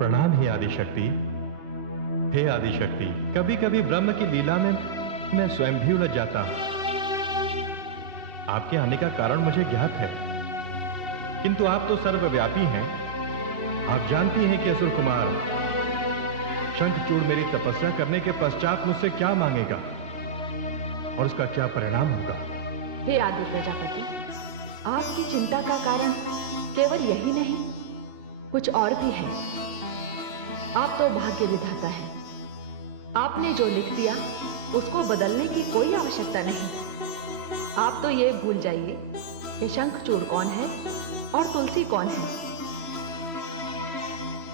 प्रणाम हे आदिशक्ति। हे आदिशक्ति, कभी कभी ब्रह्म की लीला में मैं स्वयं भी उलझ जाता हूं। आपके आने का कारण मुझे ज्ञात है, किंतु आप तो सर्वव्यापी हैं। आप जानती हैं कि असुर कुमार शंखचूड़ मेरी तपस्या करने के पश्चात मुझसे क्या मांगेगा और उसका क्या परिणाम होगा। हे आदि प्रजापति, आपकी चिंता का कारण केवल यही नहीं, कुछ और भी है। आप तो भाग्य विधाता हैं। आपने जो लिख दिया उसको बदलने की कोई आवश्यकता नहीं। आप तो ये भूल जाइए कि शंखचूड़ कौन है और तुलसी कौन है।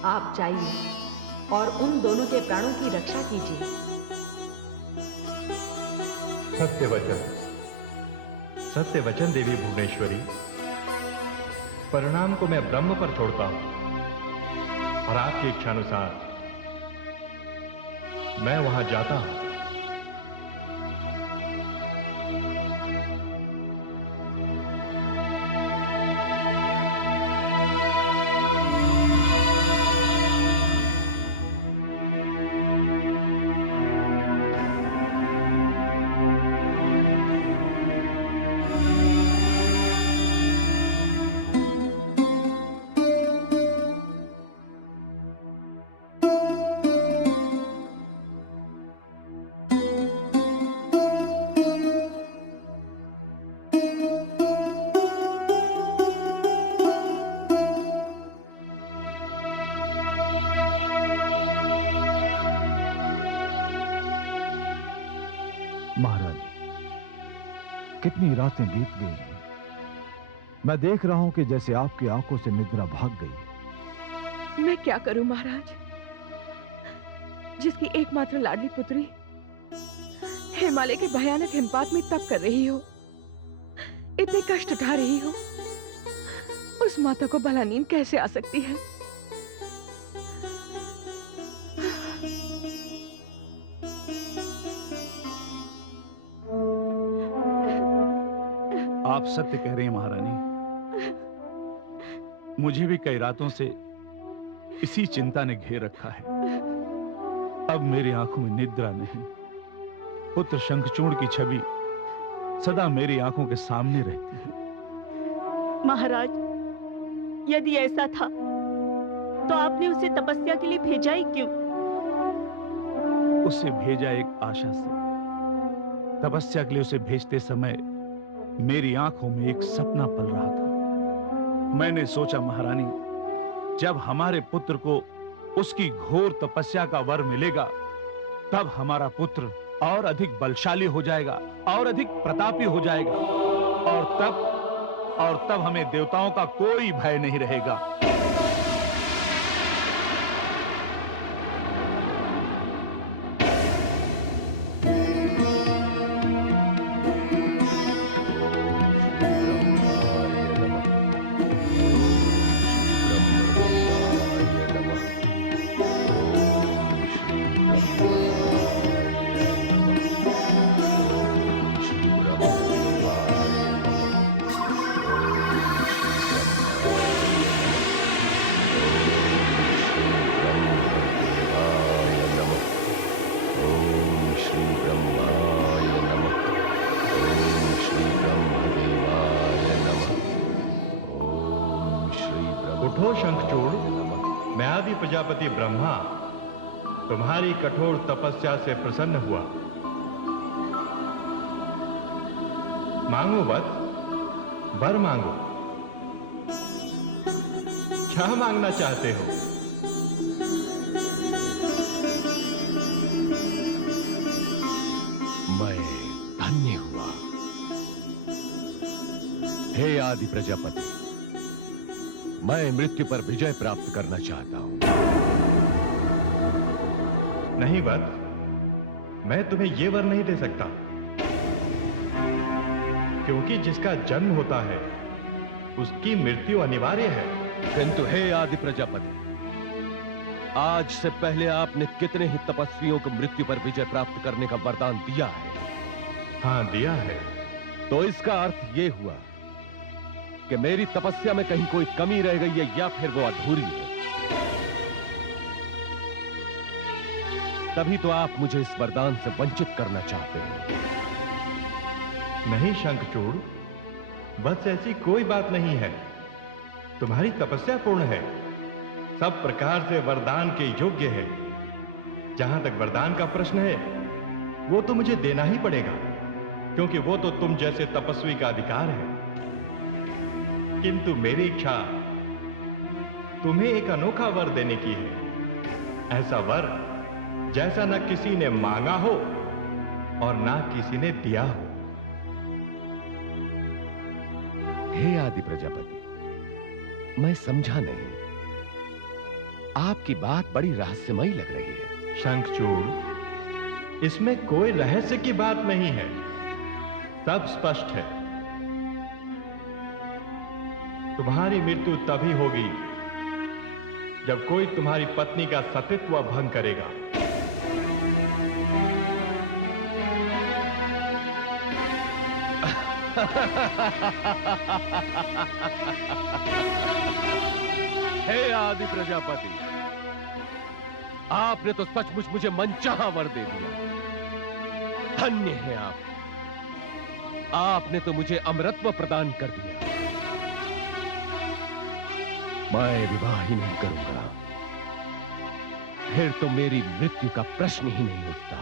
आप जाइए और उन दोनों के प्राणों की रक्षा कीजिए। सत्य वचन, सत्य वचन देवी भुवनेश्वरी। परिणाम को मैं ब्रह्म पर छोड़ता हूं और आपकी इच्छानुसार मैं वहां जाता हूं। कितनी रातें बीत गई हैं। मैं देख रहा हूं कि जैसे आपकी आंखों से निद्रा भाग गई। मैं क्या करूं महाराज, जिसकी एकमात्र लाडली पुत्री हिमालय के भयानक हिमपात में तप कर रही हो, इतने कष्ट उठा रही हो, उस माता को भला नींद कैसे आ सकती है। आप सत्य कह रहे हैं महारानी। मुझे भी कई रातों से इसी चिंता ने घेर रखा है। अब मेरी आंखों में निद्रा नहीं, पुत्र शंखचूड़ की छवि सदा मेरी आंखों के सामने रहती है। महाराज, यदि ऐसा था तो आपने उसे तपस्या के लिए भेजा ही क्यों? उसे भेजा एक आशा से। तपस्या के लिए उसे भेजते समय मेरी आंखों में एक सपना पल रहा था। मैंने सोचा महारानी, जब हमारे पुत्र को उसकी घोर तपस्या का वर मिलेगा, तब हमारा पुत्र और अधिक बलशाली हो जाएगा और अधिक प्रतापी हो जाएगा, और तब हमें देवताओं का कोई भय नहीं रहेगा। उठो शंखचूड़, मैं आदि प्रजापति ब्रह्मा तुम्हारी कठोर तपस्या से प्रसन्न हुआ। मांगो वत्स, वर मांगो। क्या मांगना चाहते हो? मैं धन्य हुआ। हे आदि प्रजापति, मैं मृत्यु पर विजय प्राप्त करना चाहता हूं। नहीं वत्स, मैं तुम्हें यह वर नहीं दे सकता, क्योंकि जिसका जन्म होता है उसकी मृत्यु अनिवार्य है। किंतु हे आदि प्रजापति, आज से पहले आपने कितने ही तपस्वियों को मृत्यु पर विजय प्राप्त करने का वरदान दिया है। हां, दिया है। तो इसका अर्थ यह हुआ कि मेरी तपस्या में कहीं कोई कमी रह गई है या फिर वो अधूरी है। तभी तो आप मुझे इस वरदान से वंचित करना चाहते हैं। नहीं शंखचूड़, बस ऐसी कोई बात नहीं है। तुम्हारी तपस्या पूर्ण है, सब प्रकार से वरदान के योग्य है। जहां तक वरदान का प्रश्न है, वो तो मुझे देना ही पड़ेगा, क्योंकि वो तो तुम जैसे तपस्वी का अधिकार है। किंतु मेरी इच्छा तुम्हें एक अनोखा वर देने की है। ऐसा वर जैसा न किसी ने मांगा हो और ना किसी ने दिया हो। हे आदि प्रजापति, मैं समझा नहीं। आपकी बात बड़ी रहस्यमयी लग रही है। शंखचूड़, इसमें कोई रहस्य की बात नहीं है, सब स्पष्ट है। तुम्हारी मृत्यु तभी होगी जब कोई तुम्हारी पत्नी का सतीत्व भंग करेगा। हे आदि प्रजापति, आपने तो सचमुच मुझे मनचाहा वर दे दिया। धन्य है आप। आपने तो मुझे अमरत्व प्रदान कर दिया। मैं विवाह ही नहीं करूंगा, फिर तो मेरी मृत्यु का प्रश्न ही नहीं उठता।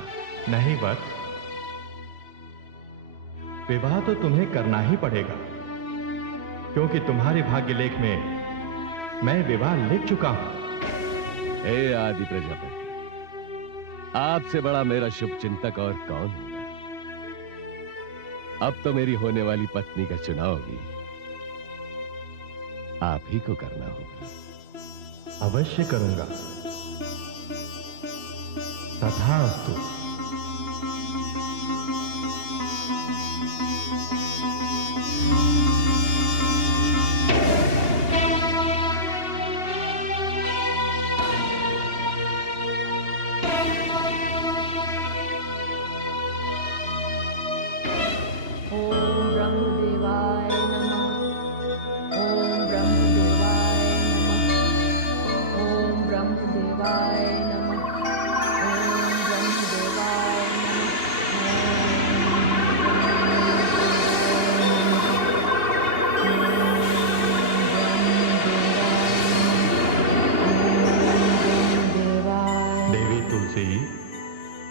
नहीं वत्स, विवाह तो तुम्हें करना ही पड़ेगा, क्योंकि तुम्हारे भाग्य लेख में मैं विवाह लिख चुका हूं। हे आदि प्रजापति, आपसे बड़ा मेरा शुभ चिंतक और कौन होगा। अब तो मेरी होने वाली पत्नी का चुनाव भी आप ही को करना होगा। अवश्य करूंगा। तथास्तु।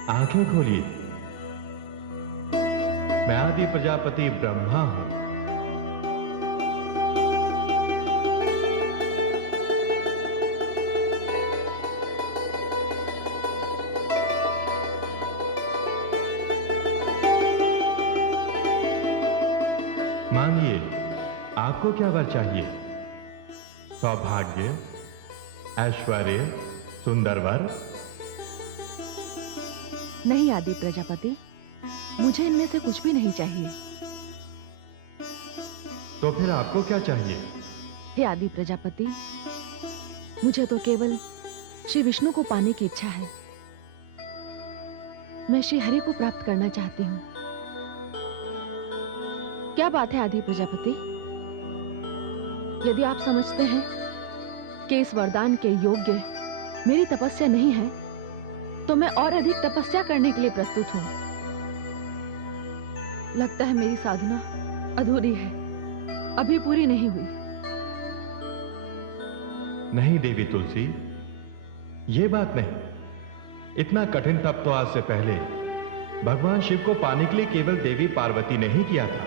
आंखें खोलिए। मैं आदि प्रजापति ब्रह्मा हूं। मांगिए, आपको क्या वर चाहिए? सौभाग्य, ऐश्वर्य, सुंदर वर? नहीं आदि प्रजापति, मुझे इनमें से कुछ भी नहीं चाहिए। तो फिर आपको क्या चाहिए? हे आदि प्रजापति, मुझे तो केवल श्री विष्णु को पाने की इच्छा है। मैं श्री हरि को प्राप्त करना चाहती हूँ। क्या बात है आदि प्रजापति? यदि आप समझते हैं कि इस वरदान के योग्य मेरी तपस्या नहीं है, तो मैं और अधिक तपस्या करने के लिए प्रस्तुत हूं। लगता है मेरी साधना अधूरी है, अभी पूरी नहीं हुई। नहीं देवी तुलसी, ये बात नहीं। इतना कठिन तप तो आज से पहले भगवान शिव को पाने के लिए केवल देवी पार्वती ने ही किया था।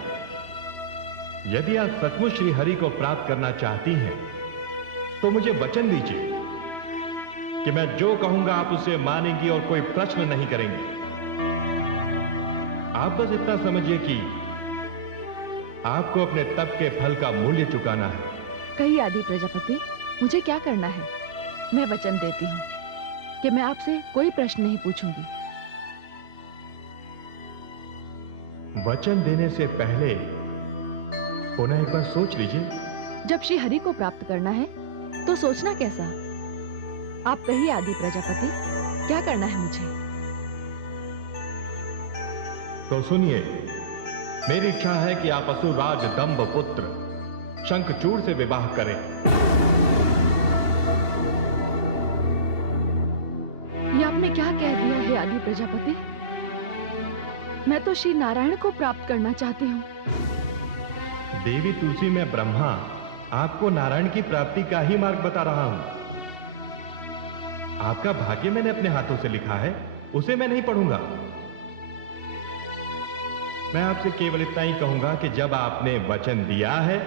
यदि आप सचमुच श्री हरि को प्राप्त करना चाहती हैं, तो मुझे वचन दीजिए कि मैं जो कहूंगा आप उसे मानेंगी और कोई प्रश्न नहीं करेंगे। आप बस इतना समझिए कि आपको अपने तप के फल का मूल्य चुकाना है। कहिए आदि प्रजापति, मुझे क्या करना है? मैं वचन देती हूँ कि मैं आपसे कोई प्रश्न नहीं पूछूंगी। वचन देने से पहले पुनः एक बार सोच लीजिए। जब श्री हरि को प्राप्त करना है तो सोचना कैसा? आप कहिए आदि प्रजापति, क्या करना है मुझे? तो सुनिए, मेरी इच्छा है कि आप असुरराज दंभ पुत्र शंखचूड़ से विवाह करें। ये आपने क्या कह दिया है प्रजापति, मैं तो श्री नारायण को प्राप्त करना चाहती हूँ। देवी तुलसी, मैं ब्रह्मा आपको नारायण की प्राप्ति का ही मार्ग बता रहा हूं। आपका भाग्य मैंने अपने हाथों से लिखा है, उसे मैं नहीं पढ़ूंगा। मैं आपसे केवल इतना ही कहूंगा कि जब आपने वचन दिया है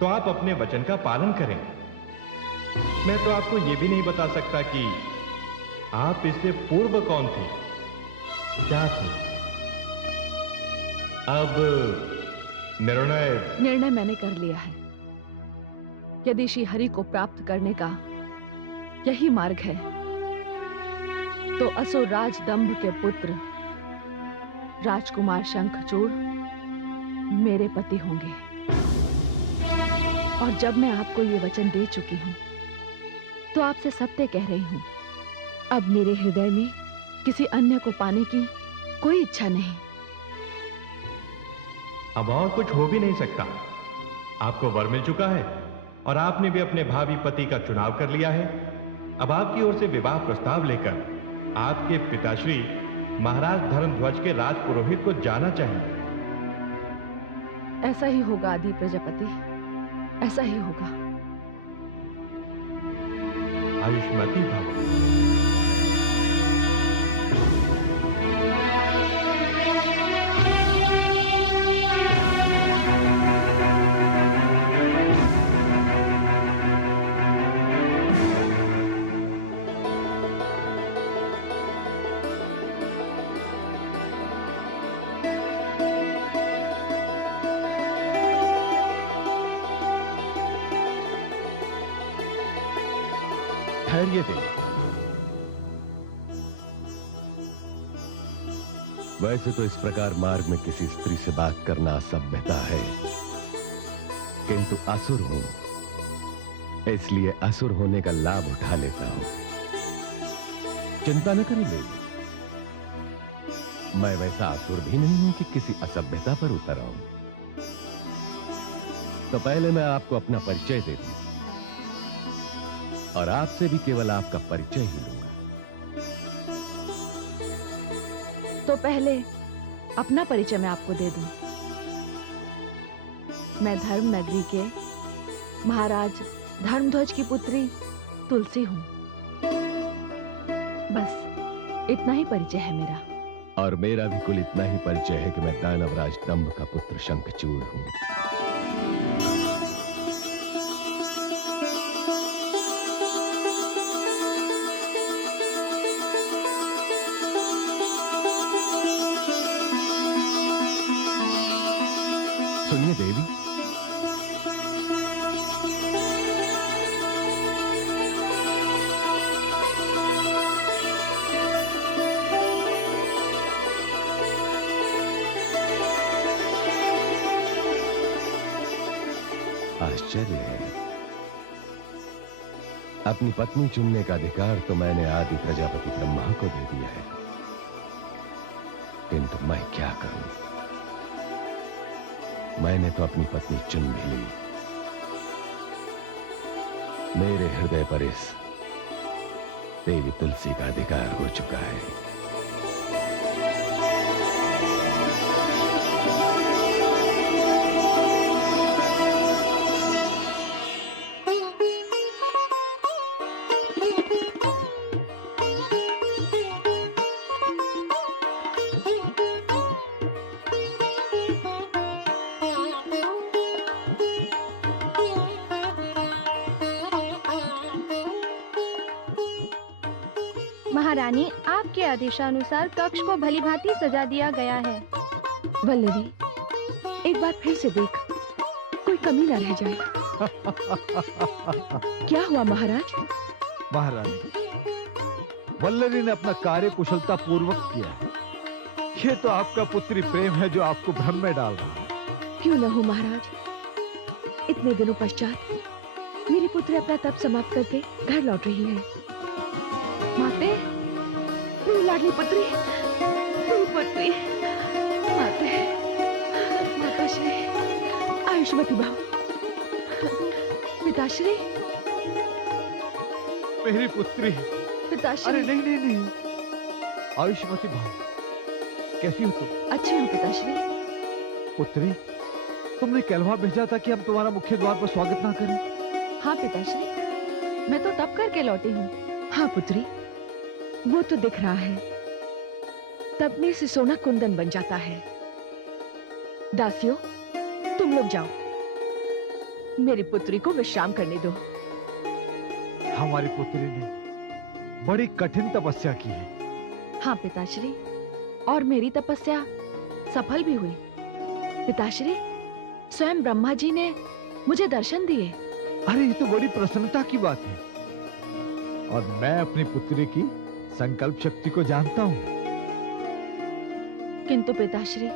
तो आप अपने वचन का पालन करें। मैं तो आपको यह भी नहीं बता सकता कि आप इससे पूर्व कौन थे, क्या थे। अब निर्णय मैंने कर लिया है। यदि श्री हरि को प्राप्त करने का यही मार्ग है तो असुर राज दंभ के पुत्र राजकुमार शंखचूड़ मेरे पति होंगे। और जब मैं आपको ये वचन दे चुकी हूं तो आपसे सत्य कह रही हूं, अब मेरे हृदय में किसी अन्य को पाने की कोई इच्छा नहीं। अब और कुछ हो भी नहीं सकता। आपको वर मिल चुका है और आपने भी अपने भावी पति का चुनाव कर लिया है। अब आपकी ओर से विवाह प्रस्ताव लेकर आपके पिताश्री महाराज धर्मध्वज के राज पुरोहित को जाना चाहिए। ऐसा ही होगा आदि प्रजापति, ऐसा ही होगा। आयुष्मती भव। ठहरिए देवी, वैसे तो इस प्रकार मार्ग में किसी स्त्री से बात करना असभ्यता है, किंतु असुर हूं, इसलिए असुर होने का लाभ उठा लेता हूं। चिंता न करें देवी, मैं वैसा असुर भी नहीं हूं कि किसी असभ्यता पर उतर आऊं। तो पहले मैं आपको अपना परिचय दे दूं और आपसे भी केवल आपका परिचय ही लूंगा। तो पहले अपना परिचय मैं आपको दे दूं। मैं धर्म नगरी के महाराज धर्मध्वज की पुत्री तुलसी हूं। बस इतना ही परिचय है मेरा। और मेरा भी कुल इतना ही परिचय है कि मैं दानवराज दंभ का पुत्र शंखचूड़ हूं। सुनिए देवी, आश्चर्य है, अपनी पत्नी चुनने का अधिकार तो मैंने आदि प्रजापति ब्रह्मा को दे दिया है, किंतु मैं क्या करूं? मैंने तो अपनी पत्नी चुन भी ली। मेरे हृदय पर इस देवी तुलसी का अधिकार हो चुका है। महारानी, आपके आदेशानुसार कक्ष को भली भांति सजा दिया गया है। वल्लरी, एक बार फिर से देख, कोई कमी न रह जाए। क्या हुआ महाराज? महारानी, वल्लरी ने अपना कार्य कुशलता पूर्वक किया है। ये तो आपका पुत्री प्रेम है जो आपको भ्रम में डाल रहा है। क्यों न हो महाराज, इतने दिनों पश्चात मेरी पुत्री अपना तप समाप्त करके घर लौट रही है। माते, मेरी लाडली पुत्री, मेरी पुत्री, माते, माताश्री, आयुष्मती भव। पिताश्री, मेरी पुत्री। पिताश्री। अरे नहीं नहीं नहीं, आयुष्मती भाव, कैसी हो तुम? अच्छी हूँ पिताश्री। पुत्री, तुमने कहलवा भेजा था कि हम तुम्हारा मुख्य द्वार पर स्वागत ना करें। हाँ पिताश्री, मैं तो तब करके लौटी हूँ। हाँ पुत्री, वो तो दिख रहा है, तबने से सोना कुंदन बन जाता है। दासियों, तुम लोग जाओ, मेरी पुत्री को विश्राम करने दो। हमारी पुत्री ने बड़ी कठिन तपस्या की है। हाँ पिताश्री, और मेरी तपस्या सफल भी हुई। पिताश्री, स्वयं ब्रह्मा जी ने मुझे दर्शन दिए। अरे ये तो बड़ी प्रसन्नता की बात है, और मैं अपनी पुत्री की संकल्प शक्ति को जानता हूँ। किंतु पिताश्री,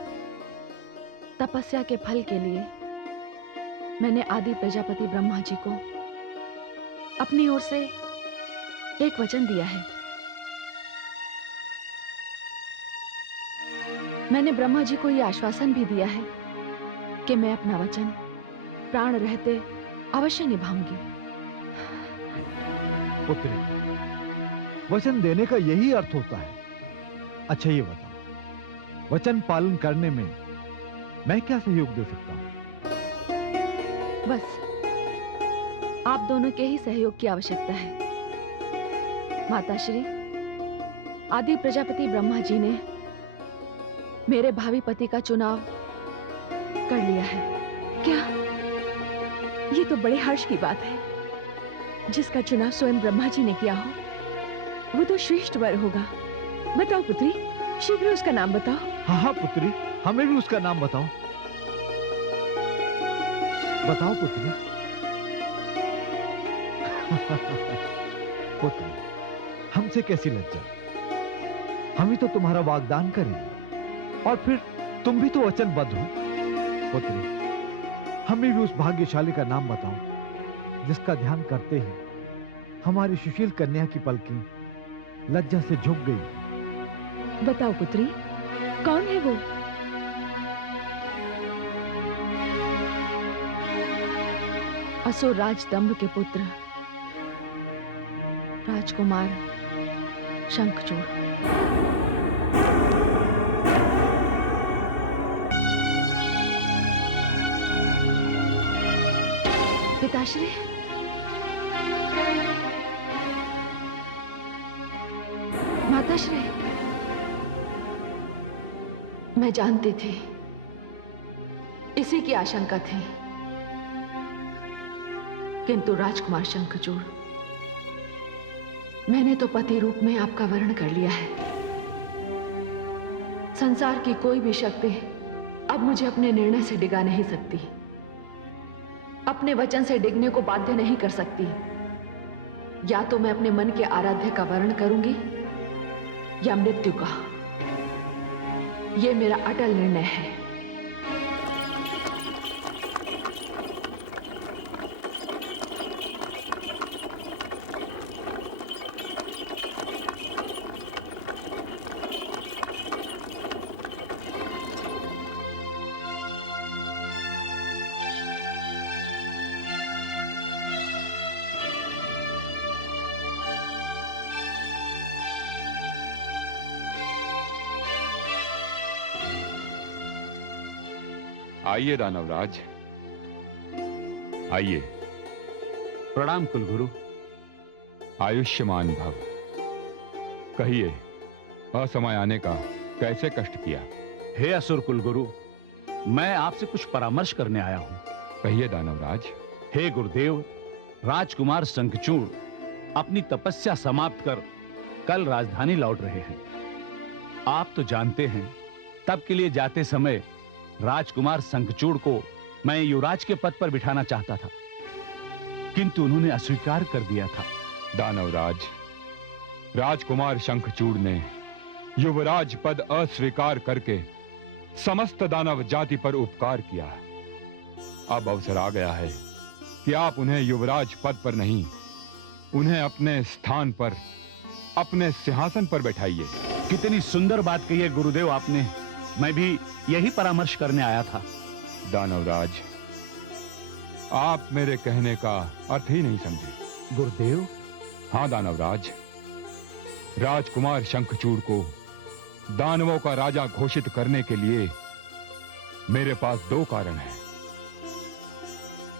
तपस्या के फल के लिए मैंने आदि प्रजापति ब्रह्मा जी को अपनी ओर से एक वचन दिया है। मैंने ब्रह्मा जी को यह आश्वासन भी दिया है कि मैं अपना वचन प्राण रहते अवश्य निभाऊंगी। पुत्री, वचन देने का यही अर्थ होता है। अच्छा ये बताओ, वचन पालन करने में मैं क्या सहयोग दे सकता हूं? बस आप दोनों के ही सहयोग की आवश्यकता है। माताश्री, आदि प्रजापति ब्रह्मा जी ने मेरे भावी पति का चुनाव कर लिया है। क्या? ये तो बड़े हर्ष की बात है। जिसका चुनाव स्वयं ब्रह्मा जी ने किया हो, वो तो श्रेष्ठ वर होगा। बताओ पुत्री, शीघ्र उसका नाम बताओ। हाँ हाँ पुत्री, हमें भी उसका नाम बताओ। बताओ पुत्री। पुत्री, हमसे कैसी लज्जा। हम ही तो तुम्हारा वाग्दान करेंगे, और फिर तुम भी तो वचनबद्ध हो। पुत्री, हमें भी उस भाग्यशाली का नाम बताओ जिसका ध्यान करते ही हमारी सुशील कन्या की पलकें लज्जा से झुक गई। बताओ पुत्री, कौन है वो? असुर राज दंभ के पुत्र राजकुमार शंखचूड़। पिताश्री, माताश्री, मैं जानती थी, इसी की आशंका थी, किंतु राजकुमार शंखचूड़, मैंने तो पति रूप में आपका वर्ण कर लिया है। संसार की कोई भी शक्ति अब मुझे अपने निर्णय से डिगा नहीं सकती, अपने वचन से डिगने को बाध्य नहीं कर सकती। या तो मैं अपने मन के आराध्य का वर्ण करूंगी या मृत्यु का। यह मेरा अटल निर्णय है। आइए दानवराज, आइए। प्रणाम कुलगुरु। आयुष्मान भव। कहिए, असमय आने का कैसे कष्ट किया? हे असुर कुलगुरु, मैं आपसे कुछ परामर्श करने आया हूं। कहिए दानवराज। हे गुरुदेव, राजकुमार शंखचूड़ अपनी तपस्या समाप्त कर कल राजधानी लौट रहे हैं। आप तो जानते हैं, तब के लिए जाते समय राजकुमार शंखचूड़ को मैं युवराज के पद पर बिठाना चाहता था, किंतु उन्होंने अस्वीकार कर दिया था। दानवराज, राजकुमार शंखचूड़ ने युवराज पद अस्वीकार करके समस्त दानव जाति पर उपकार किया। अब अवसर आ गया है कि आप उन्हें युवराज पद पर नहीं, उन्हें अपने स्थान पर, अपने सिंहासन पर बैठाइए। कितनी सुंदर बात कही है गुरुदेव आपने। मैं भी यही परामर्श करने आया था। दानवराज, आप मेरे कहने का अर्थ ही नहीं समझे। गुरुदेव? हाँ दानवराज, राजकुमार शंखचूड़ को दानवों का राजा घोषित करने के लिए मेरे पास दो कारण हैं।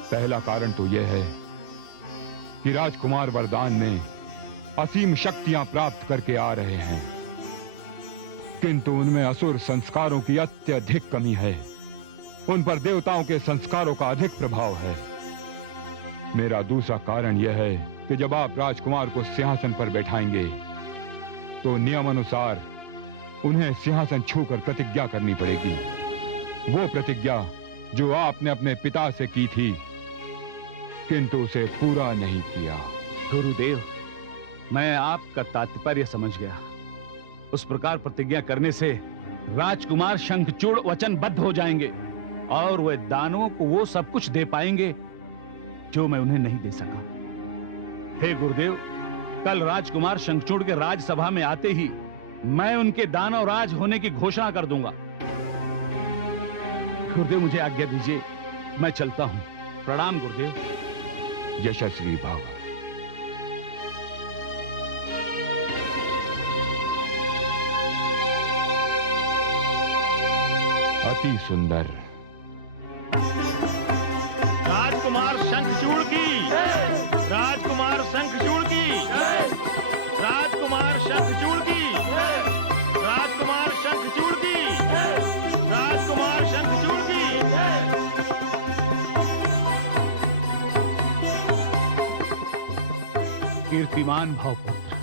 पहला कारण तो यह है कि राजकुमार वरदान में असीम शक्तियां प्राप्त करके आ रहे हैं, किंतु उनमें असुर संस्कारों की अत्यधिक कमी है। उन पर देवताओं के संस्कारों का अधिक प्रभाव है। मेरा दूसरा कारण यह है कि जब आप राजकुमार को सिंहासन पर बैठाएंगे तो नियम अनुसार उन्हें सिंहासन छूकर प्रतिज्ञा करनी पड़ेगी। वो प्रतिज्ञा जो आपने अपने पिता से की थी, किंतु उसे पूरा नहीं किया। गुरुदेव, मैं आपका तात्पर्य समझ गया। उस प्रकार प्रतिज्ञा करने से राजकुमार शंखचूड़ वचनबद्ध हो जाएंगे और वे दानवों को वो सब कुछ दे पाएंगे जो मैं उन्हें नहीं दे सका। हे गुरुदेव, कल राजकुमार शंखचूड़ के राजसभा में आते ही मैं उनके दानव राज होने की घोषणा कर दूंगा। गुरुदेव, मुझे आज्ञा दीजिए, मैं चलता हूं। प्रणाम गुरुदेव। यशस्वी भव। अति सुंदर। राजकुमार शंखचूड़ की, राजकुमार शंखचूड़ की, राजकुमार शंखचूड़ की, राजकुमार शंखचूड़ की, राजकुमार शंखचूड़ की। कीर्तिमान भव पुत्र।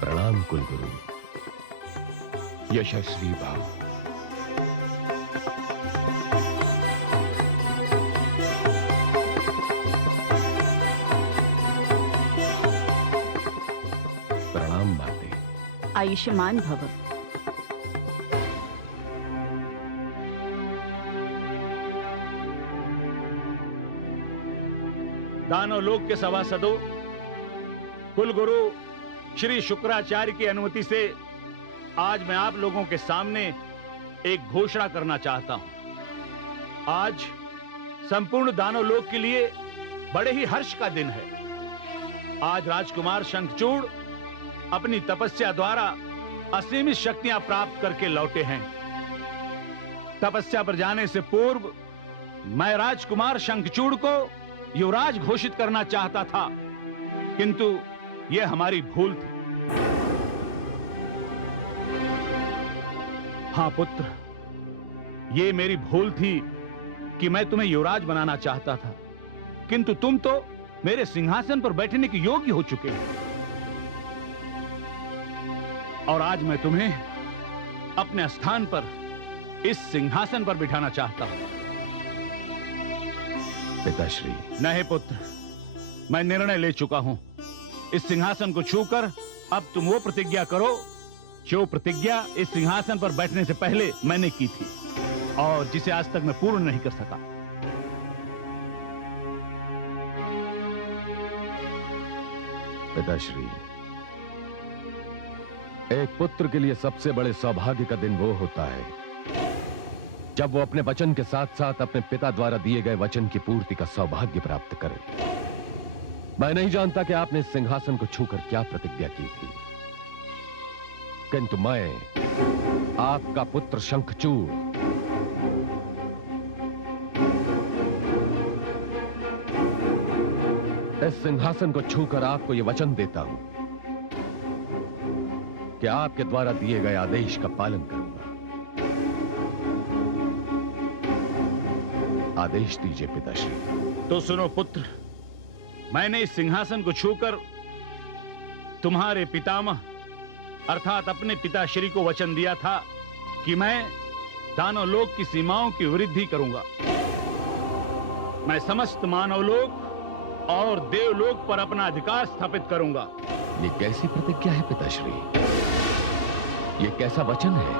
प्रणाम कुलगुरु। यशस्वी भव। प्रणाम माते। आयुष्मान भव। दानव लोक के सभासदों, कुलगुरु श्री शुक्राचार्य की अनुमति से आज मैं आप लोगों के सामने एक घोषणा करना चाहता हूं। आज संपूर्ण दानव लोक के लिए बड़े ही हर्ष का दिन है। आज राजकुमार शंखचूड़ अपनी तपस्या द्वारा असीमित शक्तियां प्राप्त करके लौटे हैं। तपस्या पर जाने से पूर्व मैं राजकुमार शंखचूड़ को युवराज घोषित करना चाहता था, किंतु यह हमारी भूल थी। हाँ पुत्र, यह मेरी भूल थी कि मैं तुम्हें युवराज बनाना चाहता था, किंतु तुम तो मेरे सिंहासन पर बैठने के योग्य हो चुके हो। और आज मैं तुम्हें अपने स्थान पर इस सिंहासन पर बिठाना चाहता हूं। पिताश्री। नहीं पुत्र, मैं निर्णय ले चुका हूं। इस सिंहासन को छूकर अब तुम वो प्रतिज्ञा करो जो प्रतिज्ञा इस सिंहासन पर बैठने से पहले मैंने की थी और जिसे आज तक मैं पूर्ण नहीं कर सका। पिताश्री, एक पुत्र के लिए सबसे बड़े सौभाग्य का दिन वो होता है जब वो अपने वचन के साथ साथ अपने पिता द्वारा दिए गए वचन की पूर्ति का सौभाग्य प्राप्त करे। मैं नहीं जानता कि आपने इस सिंहासन को छूकर क्या प्रतिज्ञा की थी, किंतु मैं आपका पुत्र शंखचूड़ इस सिंहासन को छूकर आपको यह वचन देता हूं कि आपके द्वारा दिए गए आदेश का पालन करूंगा। आदेश दीजिए पिताश्री। तो सुनो पुत्र, मैंने इस सिंहासन को छूकर तुम्हारे पितामह अर्थात अपने पिताश्री को वचन दिया था कि मैं दानव लोक की सीमाओं की वृद्धि करूंगा। मैं समस्त मानव लोक और देवलोक पर अपना अधिकार स्थापित करूंगा। ये कैसी प्रतिज्ञा है पिताश्री? ये कैसा वचन है?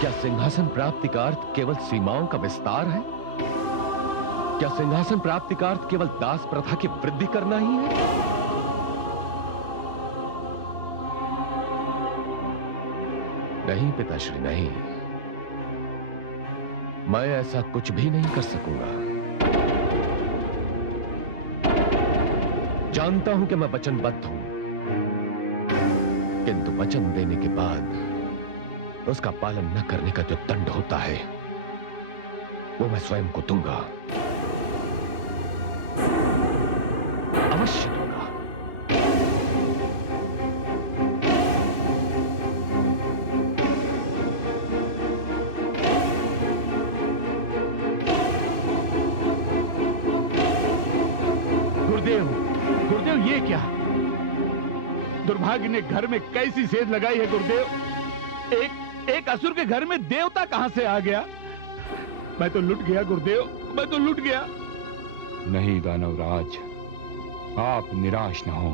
क्या सिंहासन प्राप्ति का अर्थ केवल सीमाओं का विस्तार है? क्या सिंहासन प्राप्ति का अर्थ केवल दास प्रथा की वृद्धि करना ही है? नहीं पिताश्री, नहीं। मैं ऐसा कुछ भी नहीं कर सकूंगा। जानता हूं कि मैं वचनबद्ध हूं, किंतु वचन देने के बाद उसका पालन न करने का जो दंड होता है वो मैं स्वयं को दूंगा, अवश्य दूंगा। गुरुदेव, ये क्या? दुर्भाग्य ने घर में कैसी सेंध लगाई है गुरुदेव। एक असुर के घर में देवता कहां से आ गया? मैं तो लुट गया गुरुदेव, मैं तो लुट गया। नहीं दानवराज, आप निराश न हो।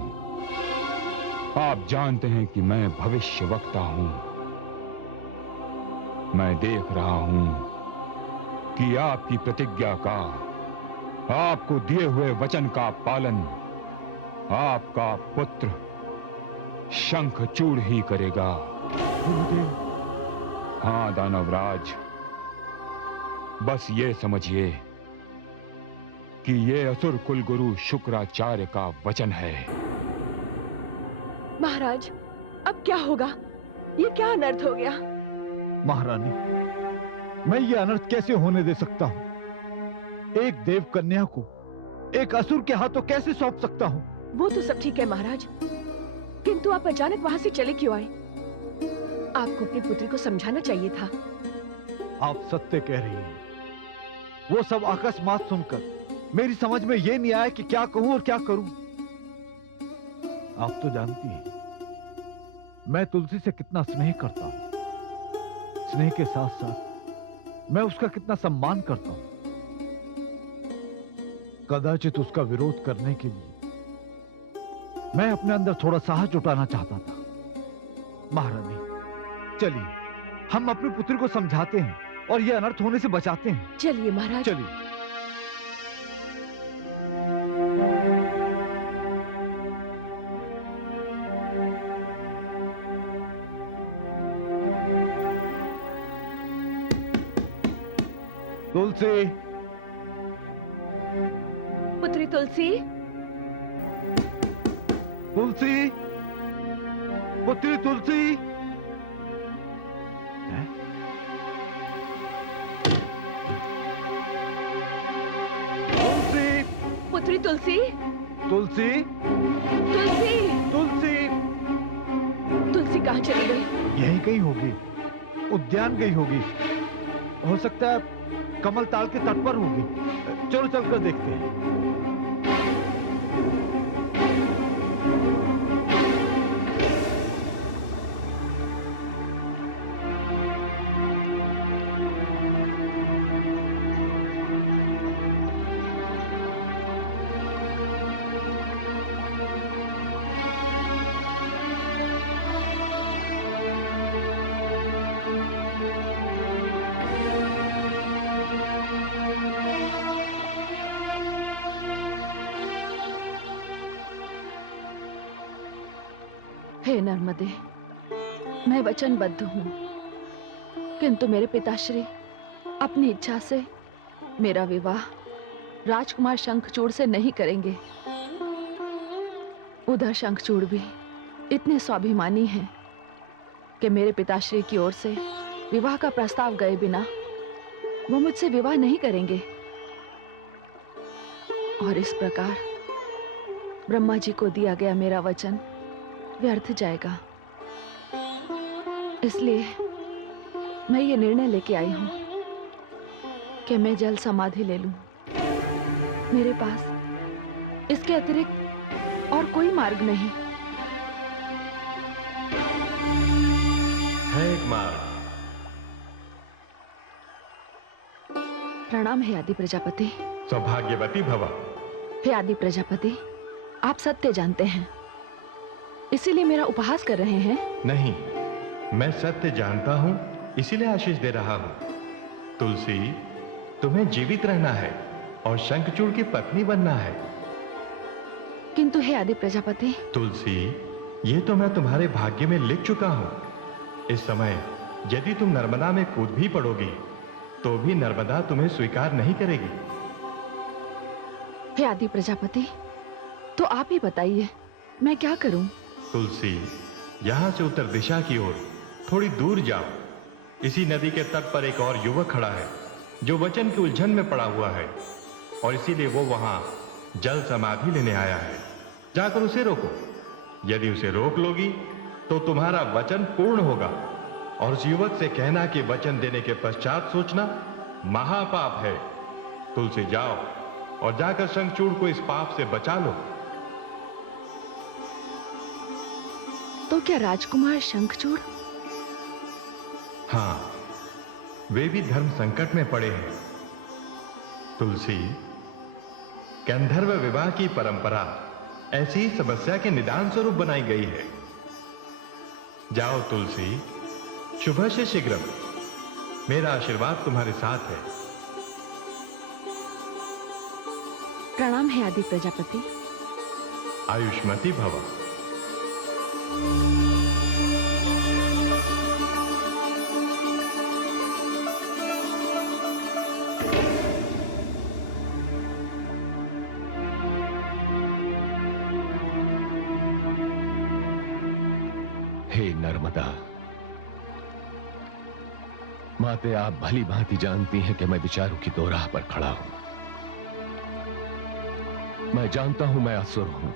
आप जानते हैं कि मैं भविष्य वक्ता हूं। मैं देख रहा हूं कि आपकी प्रतिज्ञा का, आपको दिए हुए वचन का पालन आपका पुत्र शंखचूड़ ही करेगा। हाँ दानवराज, बस ये समझिए कि ये असुर कुल गुरु शुक्राचार्य का वचन है। महाराज, अब क्या होगा? ये क्या अनर्थ हो गया? महारानी, मैं ये अनर्थ कैसे होने दे सकता हूं? एक देव कन्या को एक असुर के हाथों कैसे सौंप सकता हूं? वो तो सब ठीक है महाराज, किंतु आप अचानक वहां से चले क्यों आए? आपको अपनी पुत्री को समझाना चाहिए था। आप सत्य कह रही हैं। वो सब अकस्मात सुनकर मेरी समझ में ये नहीं आया कि क्या कहूं और क्या करूं। आप तो जानती हैं मैं तुलसी से कितना स्नेह करता हूं। स्नेह के साथ साथ मैं उसका कितना सम्मान करता हूं। कदाचित उसका विरोध करने के लिए मैं अपने अंदर थोड़ा साहस जुटाना चाहता था। महारानी, चलिए हम अपनी पुत्री को समझाते हैं और यह अनर्थ होने से बचाते हैं। चलिए महाराज, चलिए। तुलसी, पुत्री तुलसी, तुलसी, पुत्री तुलसी। तुलसी, पुत्री तुलसी, तुलसी, तुलसी, तुलसी। तुलसी कहाँ चली गई? यहीं कहीं होगी, उद्यान गई होगी। हो सकता है कमल ताल के तट पर होगी। चलो चलकर देखते हैं। हे नर्मदे, मैं वचनबद्ध हूं, किंतु मेरे पिताश्री अपनी इच्छा से मेरा विवाह राजकुमार शंखचूड़ से नहीं करेंगे। उधर शंखचूड़ भी इतने स्वाभिमानी हैं कि मेरे पिताश्री की ओर से विवाह का प्रस्ताव गए बिना वो मुझसे विवाह नहीं करेंगे। और इस प्रकार ब्रह्मा जी को दिया गया मेरा वचन व्यर्थ जाएगा। इसलिए मैं ये निर्णय लेके आई हूं कि मैं जल समाधि ले लूं। मेरे पास इसके अतिरिक्त और कोई मार्ग नहीं है। एक मार्ग। प्रणाम हे आदि प्रजापति। सौभाग्यवती भव। हे आदि प्रजापति, आप सत्य जानते हैं, इसीलिए मेरा उपहास कर रहे हैं? नहीं, मैं सत्य जानता हूं, इसीलिए आशीष दे रहा हूं। तुलसी, तुम्हें जीवित रहना है और शंखचूड़ की पत्नी बनना है। किंतु हे आदि प्रजापति। तुलसी, ये तो मैं तुम्हारे भाग्य में लिख चुका हूं। इस समय यदि तुम नर्मदा में कूद भी पड़ोगी तो भी नर्मदा तुम्हें स्वीकार नहीं करेगी। हे आदि प्रजापति, तो आप ही बताइए मैं क्या करूं? तुलसी, यहां से उत्तर दिशा की ओर थोड़ी दूर जाओ। इसी नदी के तट पर एक और युवक खड़ा है जो वचन की उलझन में पड़ा हुआ है, और इसीलिए वो वहां जल समाधि लेने आया है। जाकर उसे रोको। यदि उसे रोक लोगी तो तुम्हारा वचन पूर्ण होगा। और उस युवक से कहना कि वचन देने के पश्चात सोचना महापाप है। तुलसी, जाओ और जाकर शंखचूड़ को इस पाप से बचा लो। तो क्या राजकुमार शंखचूड़? हां, वे भी धर्म संकट में पड़े हैं। तुलसी, गंधर्व विवाह की परंपरा ऐसी ही समस्या के निदान स्वरूप बनाई गई है। जाओ तुलसी, शुभ से शीघ्र। मेरा आशीर्वाद तुम्हारे साथ है। प्रणाम है आदि प्रजापति। आयुष्मती भव। हे नर्मदा, माते, आप भली भांति जानती हैं कि मैं विचारों की दो राह पर खड़ा हूं। मैं जानता हूं मैं असुर हूं,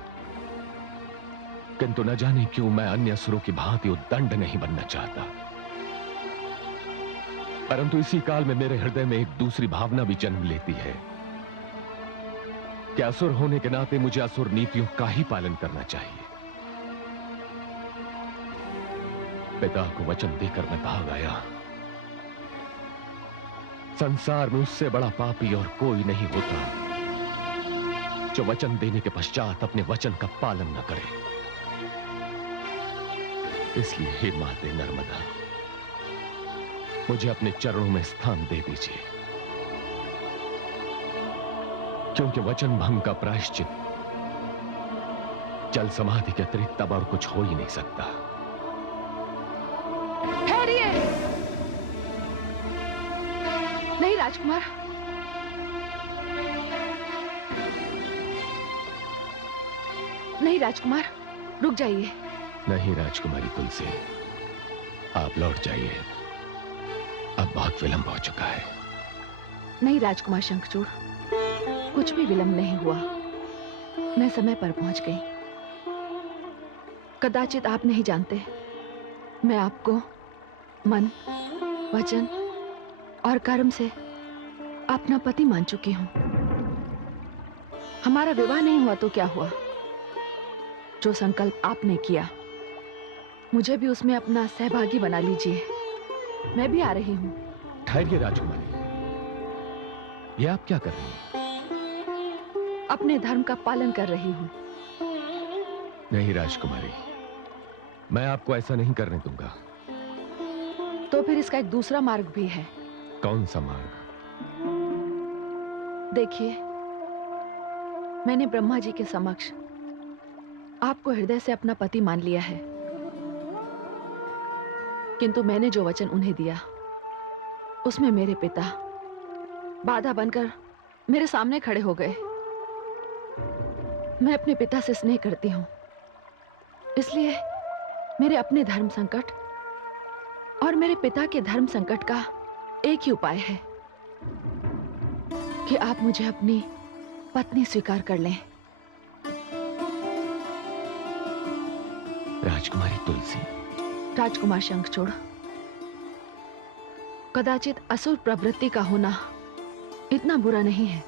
किंतु न जाने क्यों मैं अन्य असुरों की भांति उद्दंड नहीं बनना चाहता। परंतु इसी काल में मेरे हृदय में एक दूसरी भावना भी जन्म लेती है कि असुर होने के नाते मुझे असुर नीतियों का ही पालन करना चाहिए। पिता को वचन देकर मैं भाग आया। संसार में उससे बड़ा पापी और कोई नहीं होता जो वचन देने के पश्चात अपने वचन का पालन न करे। इसलिए हे माते नर्मदा, मुझे अपने चरणों में स्थान दे दीजिए, क्योंकि वचन भंग का प्रायश्चित जल समाधि के अतिरिक्त अब और कुछ हो ही नहीं सकता। ठहरिए। नहीं राजकुमार, नहीं राजकुमार, रुक जाइए। नहीं राजकुमारी तुलसी, आप लौट जाइए। अब बहुत विलंब हो चुका है। नहीं राजकुमार शंखचूड़, कुछ भी विलंब नहीं हुआ। मैं समय पर पहुंच गई। कदाचित आप नहीं जानते, मैं आपको मन, वचन और कर्म से अपना पति मान चुकी हूं। हमारा विवाह नहीं हुआ तो क्या हुआ? जो संकल्प आपने किया, मुझे भी उसमें अपना सहभागी बना लीजिए। मैं भी आ रही हूं। ठहरिए राजकुमारी, ये आप क्या कर रही हैं? अपने धर्म का पालन कर रही हूं। नहीं राजकुमारी, मैं आपको ऐसा नहीं करने दूंगा। तो फिर इसका एक दूसरा मार्ग भी है। कौन सा मार्ग? देखिए, मैंने ब्रह्मा जी के समक्ष आपको हृदय से अपना पति मान लिया है, किंतु मैंने जो वचन उन्हें दिया उसमें मेरे पिता बाधा बनकर मेरे सामने खड़े हो गए। मैं अपने पिता से स्नेह करती हूं, इसलिए मेरे अपने धर्म संकट और मेरे पिता के धर्म संकट का एक ही उपाय है कि आप मुझे अपनी पत्नी स्वीकार कर लें। राजकुमारी तुलसी, राजकुमार शंखचूड़, कदाचित असुर प्रवृत्ति का होना इतना बुरा नहीं है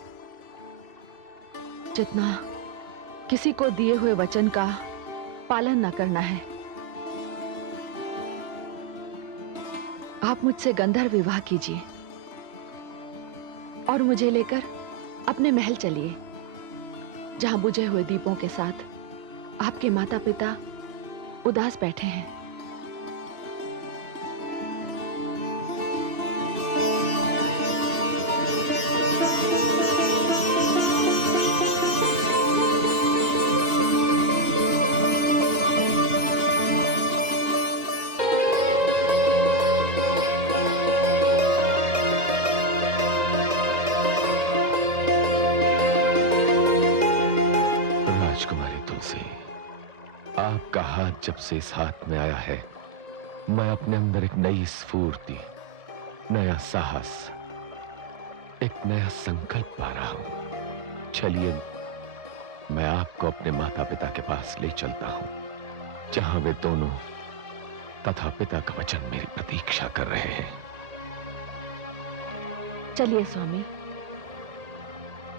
जितना किसी को दिए हुए वचन का पालन न करना है। आप मुझसे गंधर्व विवाह कीजिए और मुझे लेकर अपने महल चलिए, जहां बुझे हुए दीपों के साथ आपके माता पिता उदास बैठे हैं। आपका हाथ जब से इस हाथ में आया है, मैं अपने अंदर एक नई स्फूर्ति, नया साहस, एक नया संकल्प पा रहा हूं। चलिए, मैं आपको अपने माता पिता के पास ले चलता हूं, जहां वे दोनों तथा पिता का वचन मेरी प्रतीक्षा कर रहे हैं। चलिए स्वामी,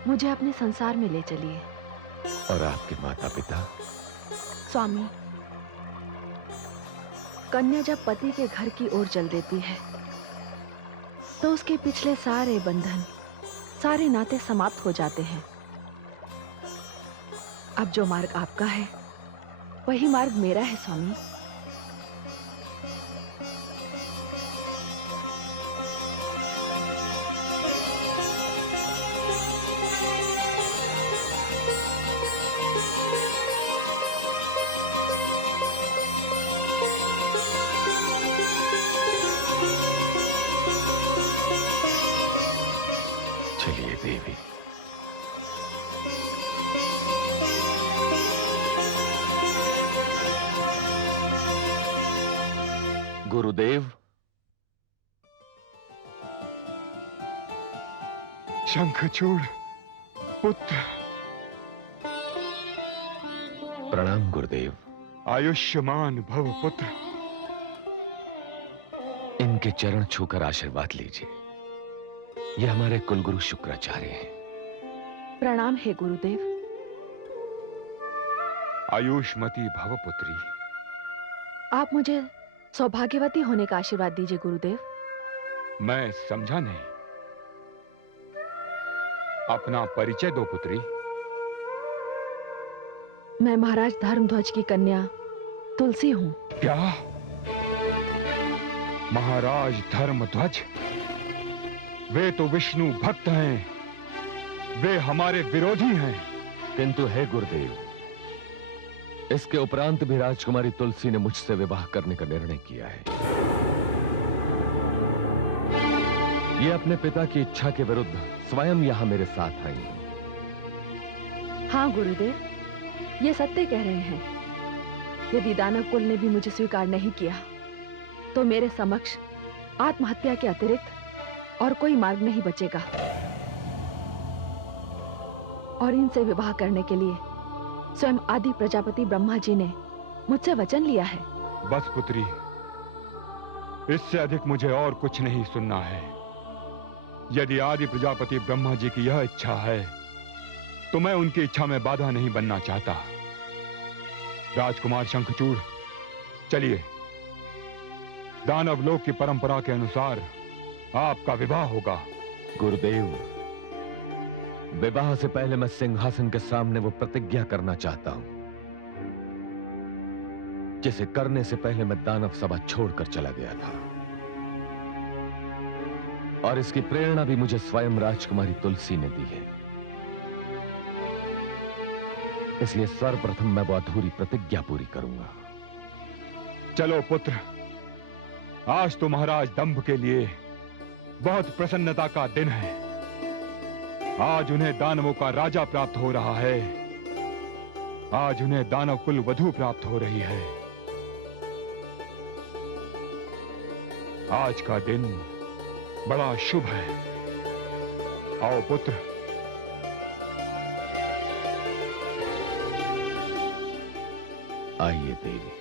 मुझे अपने संसार में ले चलिए। और आपके माता पिता? स्वामी, कन्या जब पति के घर की ओर चल देती है तो उसके पिछले सारे बंधन, सारे नाते समाप्त हो जाते हैं। अब जो मार्ग आपका है वही मार्ग मेरा है स्वामी। चलिए देवी। गुरुदेव। शंखचूड़ पुत्र। प्रणाम गुरुदेव। आयुष्मान भव पुत्र। इनके चरण छूकर आशीर्वाद लीजिए। ये हमारे कुलगुरु शुक्राचार्य हैं। प्रणाम है गुरुदेव। आयुष्मती भव पुत्री। आप मुझे सौभाग्यवती होने का आशीर्वाद दीजिए गुरुदेव। मैं समझा नहीं। अपना परिचय दो पुत्री। मैं महाराज धर्मध्वज की कन्या तुलसी हूँ। क्या? महाराज धर्मध्वज? वे तो विष्णु भक्त हैं, वे हमारे विरोधी हैं। किंतु है गुरुदेव, इसके उपरांत भी राजकुमारी तुलसी ने मुझसे विवाह करने का निर्णय किया है। ये अपने पिता की इच्छा के विरुद्ध स्वयं यहां मेरे साथ आई हैं। हाँ गुरुदेव, ये सत्य कह रहे हैं। यदि दानव कुल ने भी मुझे स्वीकार नहीं किया तो मेरे समक्ष आत्महत्या के अतिरिक्त और कोई मार्ग नहीं बचेगा। और इनसे विवाह करने के लिए स्वयं आदि प्रजापति ब्रह्मा जी ने मुझसे वचन लिया है। बस पुत्री, इससे अधिक मुझे और कुछ नहीं सुनना है। यदि आदि प्रजापति ब्रह्मा जी की यह इच्छा है तो मैं उनकी इच्छा में बाधा नहीं बनना चाहता। राजकुमार शंखचूड़, चलिए। दानव लोक की परंपरा के अनुसार आपका विवाह होगा। गुरुदेव, विवाह से पहले मैं सिंहासन के सामने वो प्रतिज्ञा करना चाहता हूं जिसे करने से पहले मैं दानव सभा छोड़कर चला गया था। और इसकी प्रेरणा भी मुझे स्वयं राजकुमारी तुलसी ने दी है। इसलिए सर्वप्रथम मैं वो अधूरी प्रतिज्ञा पूरी करूंगा। चलो पुत्र, आज तो महाराज दंभ के लिए बहुत प्रसन्नता का दिन है। आज उन्हें दानवों का राजा प्राप्त हो रहा है। आज उन्हें दानव कुल वधू प्राप्त हो रही है। आज का दिन बड़ा शुभ है। आओ पुत्र। आइए देवी।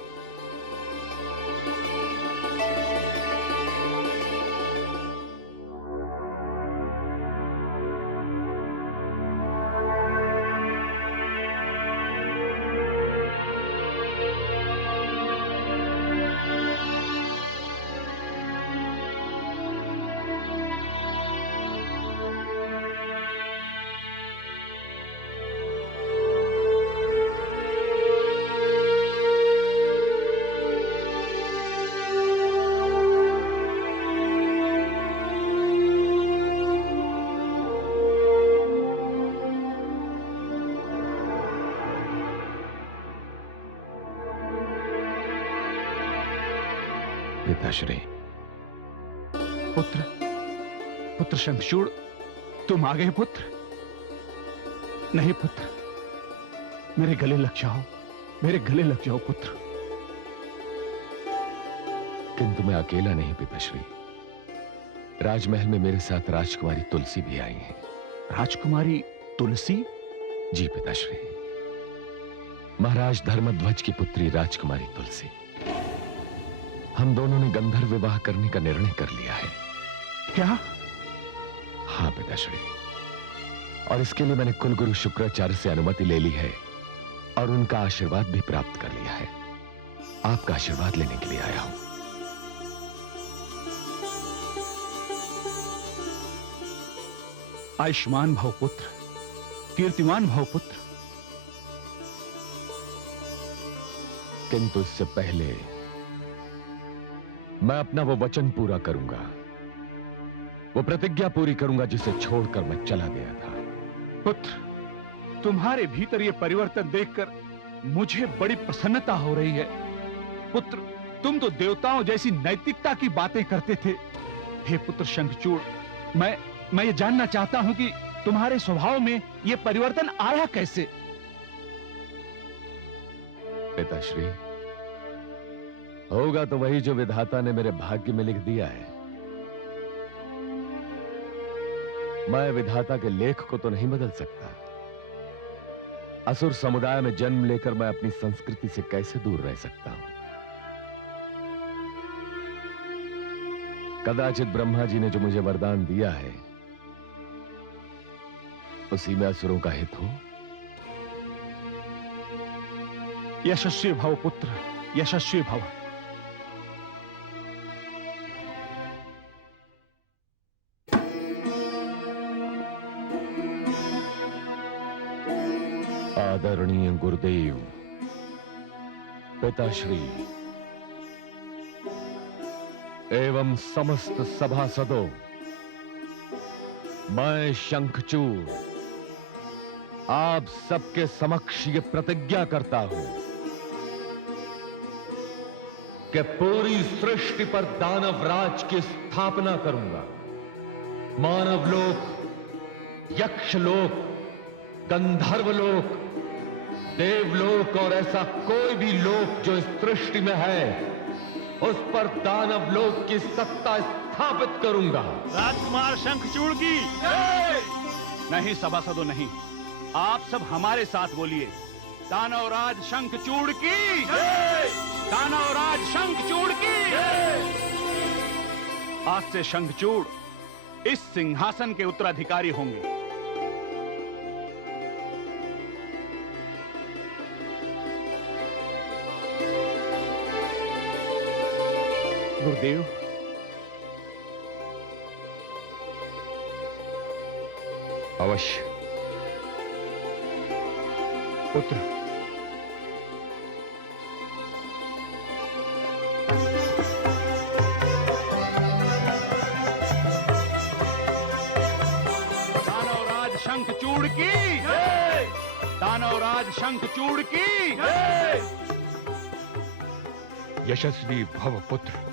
पिताश्री। पुत्र, पुत्र शंखचूड़, तुम आ गए पुत्र? नहीं पुत्र, मेरे गले लग जाओ, मेरे गले लग जाओ पुत्र। किंतु मैं अकेला नहीं पिताश्री, राजमहल में मेरे साथ राजकुमारी तुलसी भी आई हैं। राजकुमारी तुलसी? जी पिताश्री, महाराज धर्मध्वज की पुत्री राजकुमारी तुलसी। हम दोनों ने गंधर्व विवाह करने का निर्णय कर लिया है। क्या? हाँ पिताश्री, और इसके लिए मैंने कुलगुरु शुक्राचार्य से अनुमति ले ली है और उनका आशीर्वाद भी प्राप्त कर लिया है। आपका आशीर्वाद लेने के लिए आया हूं। आयुष्मान भव पुत्र, कीर्तिमान भव पुत्र। किंतु इससे पहले मैं अपना वो वचन पूरा करूंगा, वो प्रतिज्ञा पूरी करूंगा जिसे छोड़कर मैं चला गया था। पुत्र, तुम्हारे भीतर ये परिवर्तन देखकर मुझे बड़ी प्रसन्नता हो रही है। पुत्र, तुम तो देवताओं जैसी नैतिकता की बातें करते थे। हे पुत्र शंखचूड़, मैं ये जानना चाहता हूं कि तुम्हारे स्वभाव में ये परिवर्तन आया कैसे? पिताश्री, होगा तो वही जो विधाता ने मेरे भाग्य में लिख दिया है। मैं विधाता के लेख को तो नहीं बदल सकता। असुर समुदाय में जन्म लेकर मैं अपनी संस्कृति से कैसे दूर रह सकता हूं? कदाचित ब्रह्मा जी ने जो मुझे वरदान दिया है उसी में असुरों का हित हो। यशस्वी भव पुत्र, यशस्वी भव। आदरणीय गुरुदेव, पिताश्री एवं समस्त सभासदों, मैं शंखचूड़ आप सबके समक्ष ये प्रतिज्ञा करता हूं कि पूरी सृष्टि पर दानव राज की स्थापना करूंगा। मानव लोक, यक्ष लोक, गंधर्व लोक, देवलोक और ऐसा कोई भी लोक जो इस सृष्टि में है, उस पर दानव लोक की सत्ता स्थापित करूंगा। राजकुमार शंखचूड़ की नहीं सभासदों, नहीं, आप सब हमारे साथ बोलिए। दानवराज शंखचूड़ की, दानवराज शंखचूड़ की। आज से शंखचूड़ इस सिंहासन के उत्तराधिकारी होंगे। गुरुदेव, अवश्य पुत्र। दानवराज शंखचूड़ की, दानवराज शंखचूड़ की। यशस्वी भव पुत्र।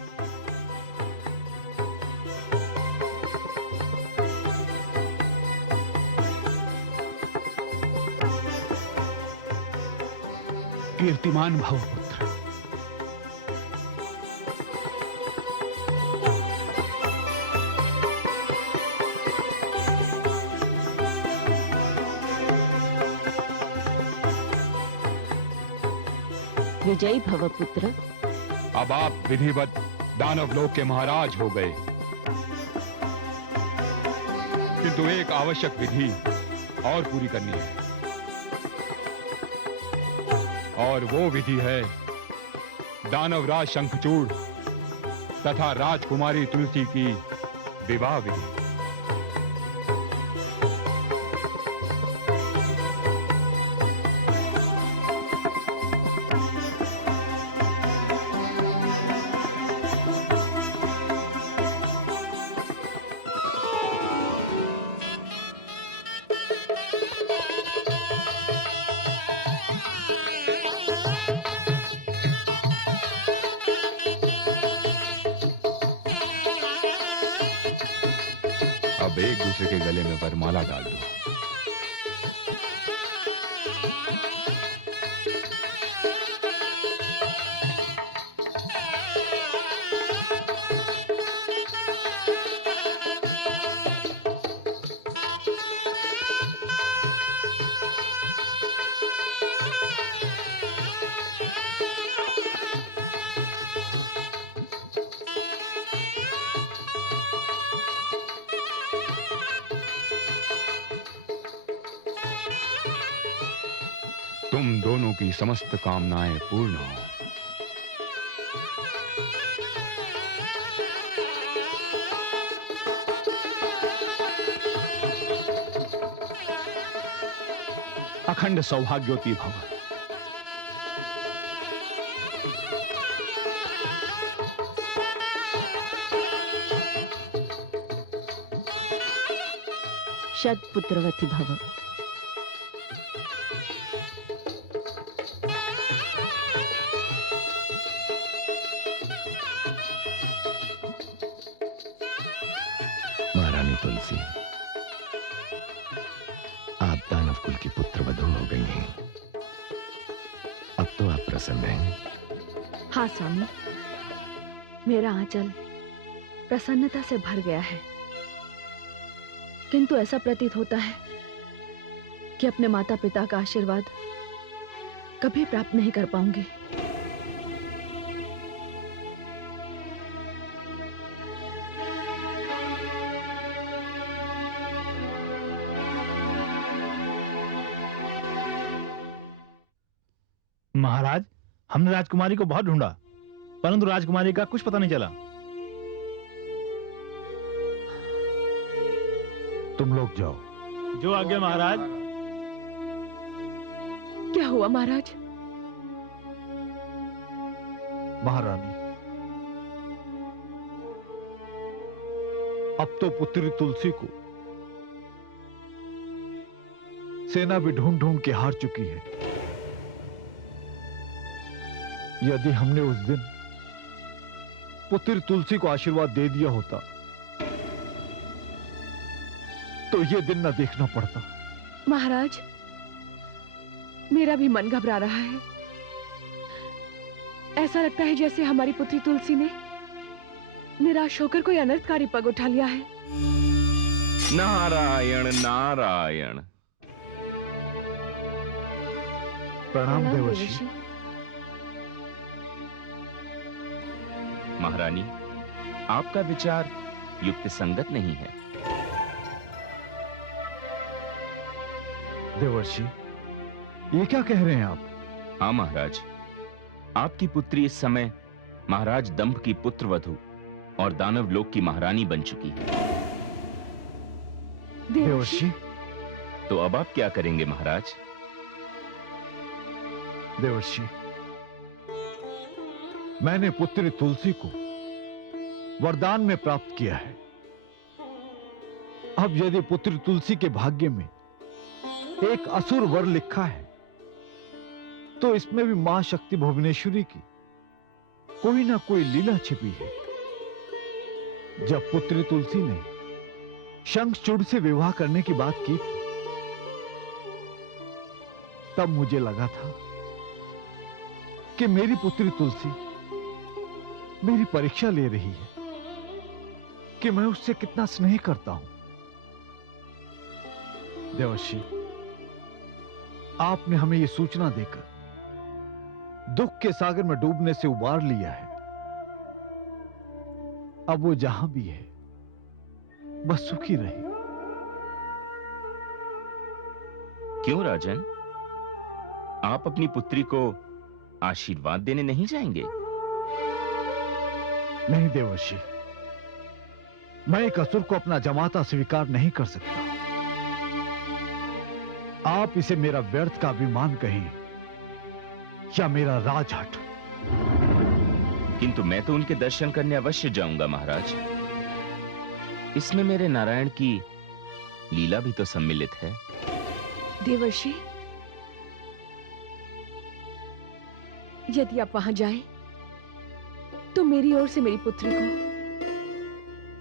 कीर्तिमान भव पुत्र। विजयी भव पुत्र। अब आप विधिवत दानवलोक के महाराज हो गए, किंतु एक आवश्यक विधि और पूरी करनी है, और वो विधि है दानवराज शंखचूड़ तथा राजकुमारी तुलसी की विवाह विधि। अब एक दूसरे के गले में वरमाला डाल दो। तुम दोनों की समस्त कामनाएं पूर्ण हो। अखंड सौभाग्यवती भव। शतपुत्रवती भव। महारानी तुलसी, आप दानव कुल की पुत्र वधू हो गई हैं। अब तो आप प्रसन्न हैं। हाँ स्वामी, मेरा आंचल प्रसन्नता से भर गया है, किंतु ऐसा प्रतीत होता है कि अपने माता पिता का आशीर्वाद कभी प्राप्त नहीं कर पाऊंगी। महाराज, हमने राजकुमारी को बहुत ढूंढा, परंतु राजकुमारी का कुछ पता नहीं चला। तुम लोग जाओ। जो आज्ञा महाराज। क्या हुआ महाराज? महारानी, अब तो पुत्री तुलसी को सेना भी ढूंढ ढूंढ के हार चुकी है। यदि हमने उस दिन पुत्री तुलसी को आशीर्वाद दे दिया होता तो ये दिन न देखना पड़ता। महाराज, मेरा भी मन घबरा रहा है। ऐसा लगता है जैसे हमारी पुत्री तुलसी ने निराश होकर कोई अनर्थकारी पग उठा लिया है। नारायण नारायण। प्रणाम देवर्षि। महारानी, आपका विचार युक्त संगत नहीं है। देवर्षि, ये क्या कह रहे हैं आप? हाँ महाराज, आपकी पुत्री इस समय महाराज दंभ की पुत्र वधू और दानव लोक की महारानी बन चुकी है। देवर्षि, तो अब आप क्या करेंगे महाराज? देवर्षि, मैंने पुत्री तुलसी को वरदान में प्राप्त किया है। अब यदि पुत्री तुलसी के भाग्य में एक असुर वर लिखा है तो इसमें भी मां शक्ति भुवनेश्वरी की कोई ना कोई लीला छिपी है। जब पुत्री तुलसी ने शंखचूड़ से विवाह करने की बात की थी, तब मुझे लगा था कि मेरी पुत्री तुलसी मेरी परीक्षा ले रही है कि मैं उससे कितना स्नेह करता हूं। देवर्षि, आपने हमें यह सूचना देकर दुख के सागर में डूबने से उबार लिया है। अब वो जहां भी है बस सुखी रहे। क्यों राजन, आप अपनी पुत्री को आशीर्वाद देने नहीं जाएंगे? नहीं देवर्षि, मैं एक असुर को अपना जमाता स्वीकार नहीं कर सकता। आप इसे मेरा व्यर्थ का अभिमान कहें या मेरा राजहट। किंतु मैं तो उनके दर्शन करने अवश्य जाऊंगा महाराज। इसमें मेरे नारायण की लीला भी तो सम्मिलित है। देवर्षि, यदि आप वहां जाएं, तो मेरी ओर से मेरी पुत्री को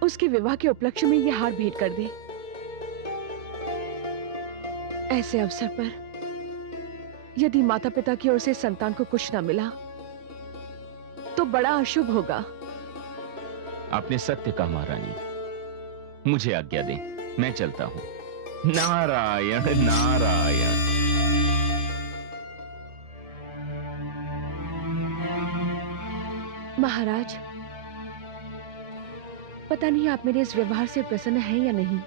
उसके विवाह के उपलक्ष्य में यह हार भेंट कर दे। ऐसे अवसर पर यदि माता पिता की ओर से संतान को कुछ ना मिला तो बड़ा अशुभ होगा। आपने सत्य कहा महारानी, मुझे आज्ञा दें, मैं चलता हूं। नारायण नारायण। महाराज, पता नहीं आप मेरे इस व्यवहार से प्रसन्न हैं या नहीं,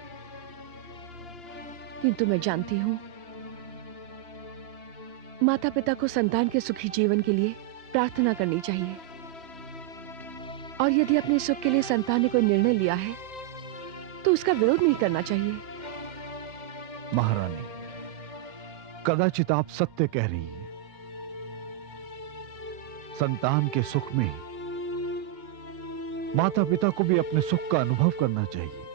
किंतु मैं जानती हूं माता पिता को संतान के सुखी जीवन के लिए प्रार्थना करनी चाहिए, और यदि अपने सुख के लिए संतान ने कोई निर्णय लिया है तो उसका विरोध नहीं करना चाहिए। महारानी, कदाचित आप सत्य कह रही हैं। संतान के सुख में माता पिता को भी अपने सुख का अनुभव करना चाहिए।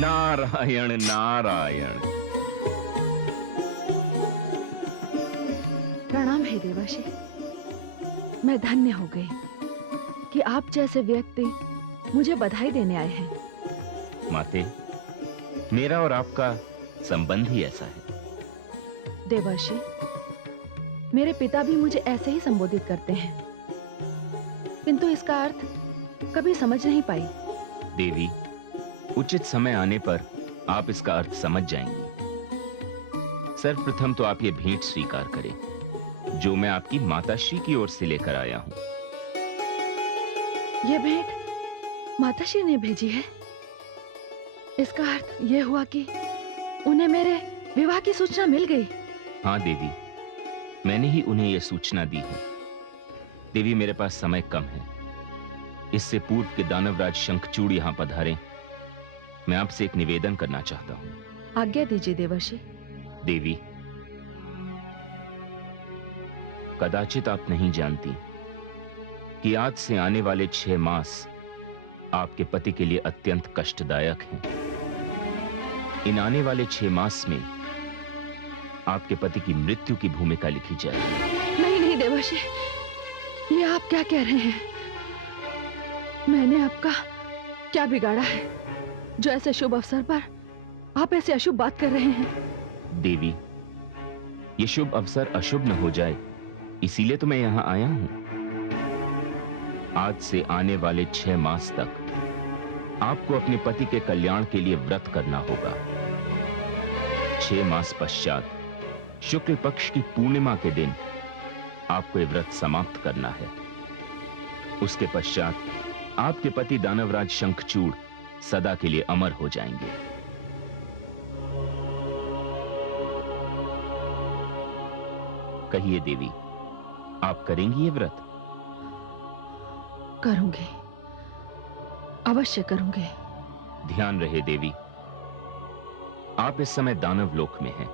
नारायण नारायण। प्रणाम हे देवाशी। मैं धन्य हो गई कि आप जैसे व्यक्ति मुझे बधाई देने आए हैं। माते, मेरा और आपका संबंध ही ऐसा है। देवर्षि, मेरे पिता भी मुझे ऐसे ही संबोधित करते हैं, किंतु इसका अर्थ कभी समझ नहीं पाई। देवी, उचित समय आने पर आप इसका अर्थ समझ जाएंगी। सर्वप्रथम तो आप ये भेंट स्वीकार करें जो मैं आपकी माताश्री की ओर से लेकर आया हूं। ये भेंट माताश्री ने भेजी है। इसका अर्थ यह हुआ कि उन्हें मेरे विवाह की सूचना मिल गई। हाँ देवी, मैंने ही उन्हें यह सूचना दी है। देवी, मेरे पास समय कम है। इससे पूर्व के दानवराज शंखचूड़ यहां पधारें, मैं आपसे एक निवेदन करना चाहता हूं। आज्ञा दीजिए देवर्षि। देवी, कदाचित आप नहीं जानती कि आज से आने वाले 6 मास आपके पति के लिए अत्यंत कष्टदायक हैं। इन आने वाले 6 मास में आपके पति की मृत्यु की भूमिका लिखी जाएगी। नहीं नहीं देवर्षि, ये आप क्या कह रहे हैं? मैंने आपका क्या बिगाड़ा है जो ऐसे शुभ अवसर पर आप ऐसे अशुभ बात कर रहे हैं? देवी, ये शुभ अवसर अशुभ न हो जाए, इसीलिए तो मैं यहां आया हूं। आज से आने वाले 6 मास तक आपको अपने पति के कल्याण के लिए व्रत करना होगा। 6 मास पश्चात शुक्ल पक्ष की पूर्णिमा के दिन आपको ये व्रत समाप्त करना है। उसके पश्चात आपके पति दानवराज शंखचूड़ सदा के लिए अमर हो जाएंगे। कहिए देवी, आप करेंगी ये व्रत? करूंगी, अवश्य करूंगी। ध्यान रहे देवी, आप इस समय दानव लोक में हैं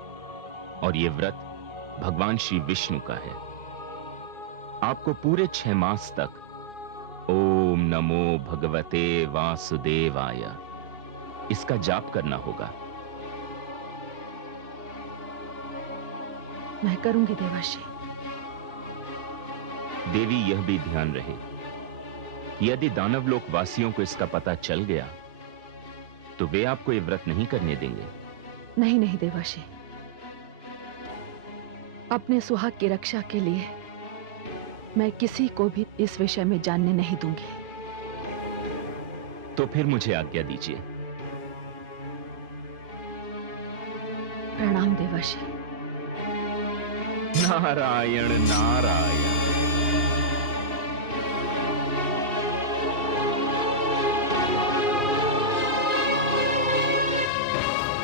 और ये व्रत भगवान श्री विष्णु का है। आपको पूरे 6 मास तक ओम नमो भगवते वासुदेवाय इसका जाप करना होगा। मैं करूंगी देवर्षि। देवी, यह भी ध्यान रहे, यदि दानवलोक वासियों को इसका पता चल गया तो वे आपको यह व्रत नहीं करने देंगे। नहीं नहीं देवर्षि, अपने सुहाग की रक्षा के लिए मैं किसी को भी इस विषय में जानने नहीं दूंगी। तो फिर मुझे आज्ञा दीजिए। प्रणाम देवर्षि। नारायण नारायण।